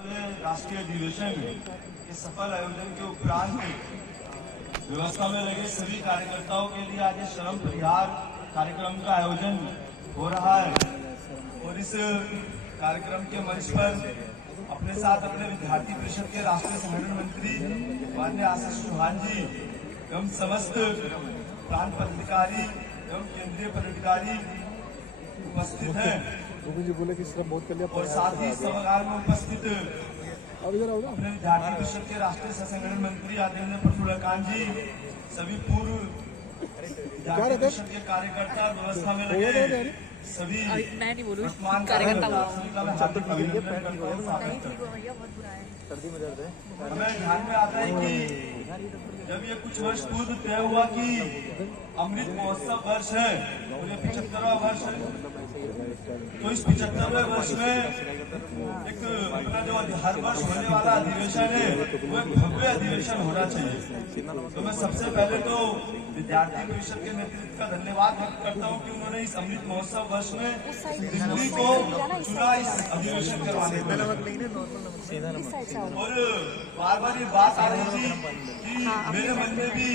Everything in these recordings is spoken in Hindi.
राष्ट्रीय अधिवेशन के सफल आयोजन के उपरांत व्यवस्था में लगे सभी कार्यकर्ताओं के लिए आज श्रम परिहार कार्यक्रम का आयोजन हो रहा है और इस कार्यक्रम के मंच पर अपने साथ अपने विद्यार्थी परिषद के राष्ट्रीय संगठन मंत्री माननीय आशीष चौहान जी एवं समस्त प्रांत पदाधिकारी एवं केंद्रीय पदाधिकारी उपस्थित हैं बोले कि श्रम बहुत कर लिया और साथ ही सभागार में उपस्थित अपने विद्यार्थी परिषद के राष्ट्रीय संगठन मंत्री आदरणीय प्रफुल्ल कांत जी, सभी पूर्व विद्यार्थी परिषद के कार्यकर्ता, व्यवस्था में लगे सभी वर्तमान कार्यकर्ता, हमें ध्यान में आता है कि जब ये कुछ वर्ष पूर्व तय हुआ कि अमृत महोत्सव वर्ष है और ये 75वां वर्ष है, तो इस 75वें वर्ष में एक अपना जो हर वर्ष होने वाला अधिवेशन है वो एक भव्य अधिवेशन होना चाहिए। तो मैं सबसे पहले तो विद्यार्थी परिषद के नेतृत्व का धन्यवाद व्यक्त करता हूँ कि उन्होंने इस अमृत महोत्सव वर्ष में दिल्ली को चुना इस अधिवेशन करवाने के लिए। और बार बार ये बात आ रही थी कि मेरे मन में भी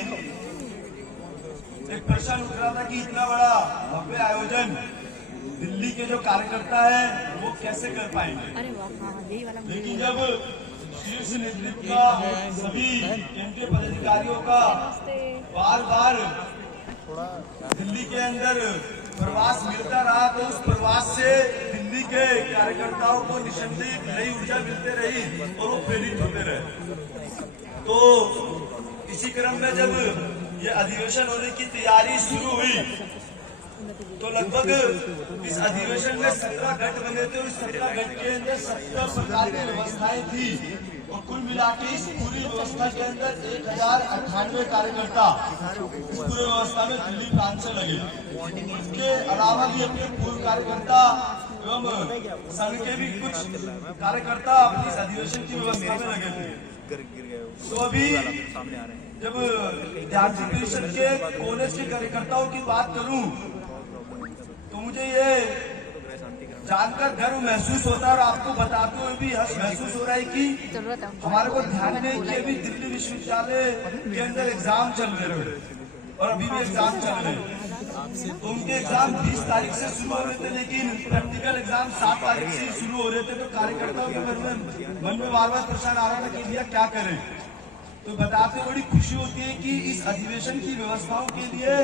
एक प्रश्न उठ रहा था कि इतना बड़ा भव्य आयोजन दिल्ली के जो कार्यकर्ता है वो कैसे कर पाएंगे। लेकिन जब शीर्ष नेतृत्व का सभी केंद्रीय पदाधिकारियों का बार बार दिल्ली के अंदर प्रवास मिलता रहा तो उस प्रवास से दिल्ली के कार्यकर्ताओं को निसंदेह नई ऊर्जा मिलते रही और वो प्रेरित होते रहे। तो इसी क्रम में जब ये अधिवेशन होने की तैयारी शुरू हुई तो लगभग इस अधिवेशन में 17 गठ बने थे और 17 गठ के अंदर 70 प्रकार की व्यवस्थाएं थी और कुल मिलाकर इस पूरी व्यवस्था के अंदर 1098 कार्यकर्ता इस पूरी व्यवस्था में दिल्ली प्रांत से लगे। इसके अलावा भी अपने पूर्व कार्यकर्ता एवं संघ के भी कुछ कार्यकर्ता अपनी इस अधिवेशन की व्यवस्था में लगे थे। तो अभी जब विद्यार्थी परिषद के कॉलेज के कार्यकर्ताओं की बात करूं तो मुझे ये जानकर गर्व महसूस होता है और आपको बताते हुए भी हर्ष महसूस हो रहा है कि हमारे को ध्यान में कि अभी दिल्ली विश्वविद्यालय के अंदर एग्जाम चल रहे हैं और अभी भी एग्जाम चल रहे हैं। तो उनके एग्जाम 20 तारीख से शुरू हो रहे थे लेकिन प्रैक्टिकल एग्जाम 7 तारीख से शुरू हो रहे थे। तो कार्यकर्ताओं के मन में बार बार प्रश्न आ रहा था कि भैया क्या करें। तो बताते बड़ी खुशी होती है कि इस अधिवेशन की व्यवस्थाओं के लिए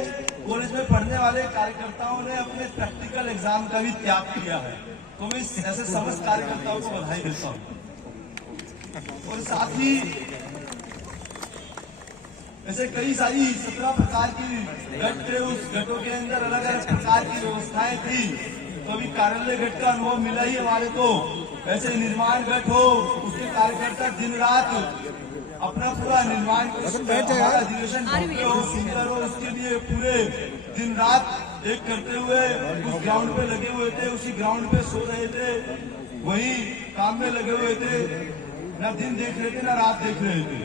कॉलेज में पढ़ने वाले कार्यकर्ताओं ने अपने प्रैक्टिकल एग्जाम का भी त्याग किया है। तो मैं ऐसे समस्त कार्यकर्ताओं को बधाई देता हूँ। और साथ ही ऐसे कई सारी 17 प्रकार की गठ थे, उस गठों के अंदर अलग अलग प्रकार की व्यवस्थाएं थी। तो अभी कार्यालय गठ का अनुभव मिला ही हमारे को। ऐसे निर्माण गठ हो उसके कार्यकर्ता दिन रात अपना पूरा निर्माण अधिवेशन भव्य हो सुंदर हो उसके लिए पूरे दिन रात एक करते हुए उस ग्राउंड पे लगे हुए थे, उसी ग्राउंड पे सो रहे थे, वही काम में लगे हुए थे, न दिन देख रहे थे न रात देख रहे थे।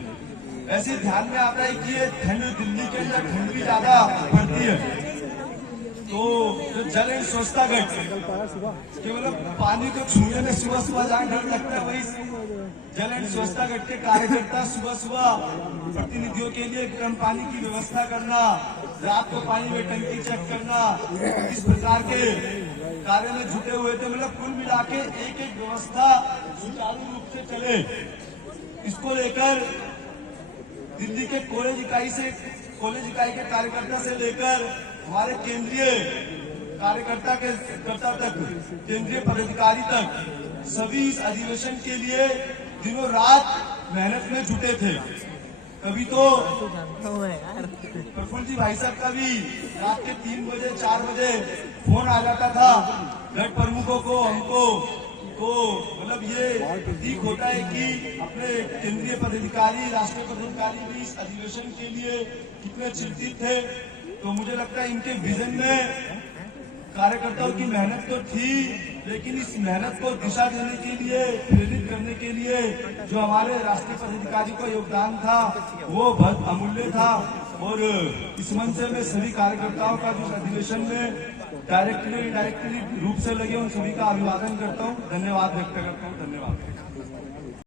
ऐसे ध्यान में आता है कि ये ठंड दिल्ली के अंदर ठंड भी ज्यादा पड़ती है। तो जो जल एंड स्वच्छता गठ केवल पानी को छूने में सुबह सुबह जहाँ डर लगता है वही जल एंड स्वच्छता गठ के कार्यकर्ता सुबह सुबह प्रतिनिधियों के लिए गर्म पानी की व्यवस्था करना, रात को पानी में टंकी चेक करना, इस प्रकार के कार्य में जुटे हुए थे। मतलब कुल मिला के एक एक व्यवस्था सुचारू रूप से चले, इसको लेकर दिल्ली के कॉलेज इकाई के कार्यकर्ता से लेकर हमारे केंद्रीय कार्यकर्ता के कर्ता तक, केंद्रीय पदाधिकारी तक सभी इस अधिवेशन के लिए दिनों रात मेहनत में जुटे थे। कभी तो प्रफुल्ल जी भाई साहब का भी रात के 3 बजे 4 बजे फोन आ जाता था गठ प्रमुखों को, हमको। तो मतलब ये प्रतीक होता है कि अपने केंद्रीय पदाधिकारी, राष्ट्रीय पदाधिकारी भी इस अधिवेशन के लिए कितने चिंतित थे। तो मुझे लगता है इनके विजन में कार्यकर्ताओं की मेहनत तो थी लेकिन इस मेहनत को दिशा देने के लिए, प्रेरित करने के लिए जो हमारे राष्ट्रीय पदाधिकारी का योगदान था वो बहुत अमूल्य था। और इस मंच से मैं सभी कार्यकर्ताओं का जो अधिवेशन में डायरेक्टली रूप से लगे उन सभी का अभिवादन करता हूँ, धन्यवाद व्यक्त करता हूँ। धन्यवाद।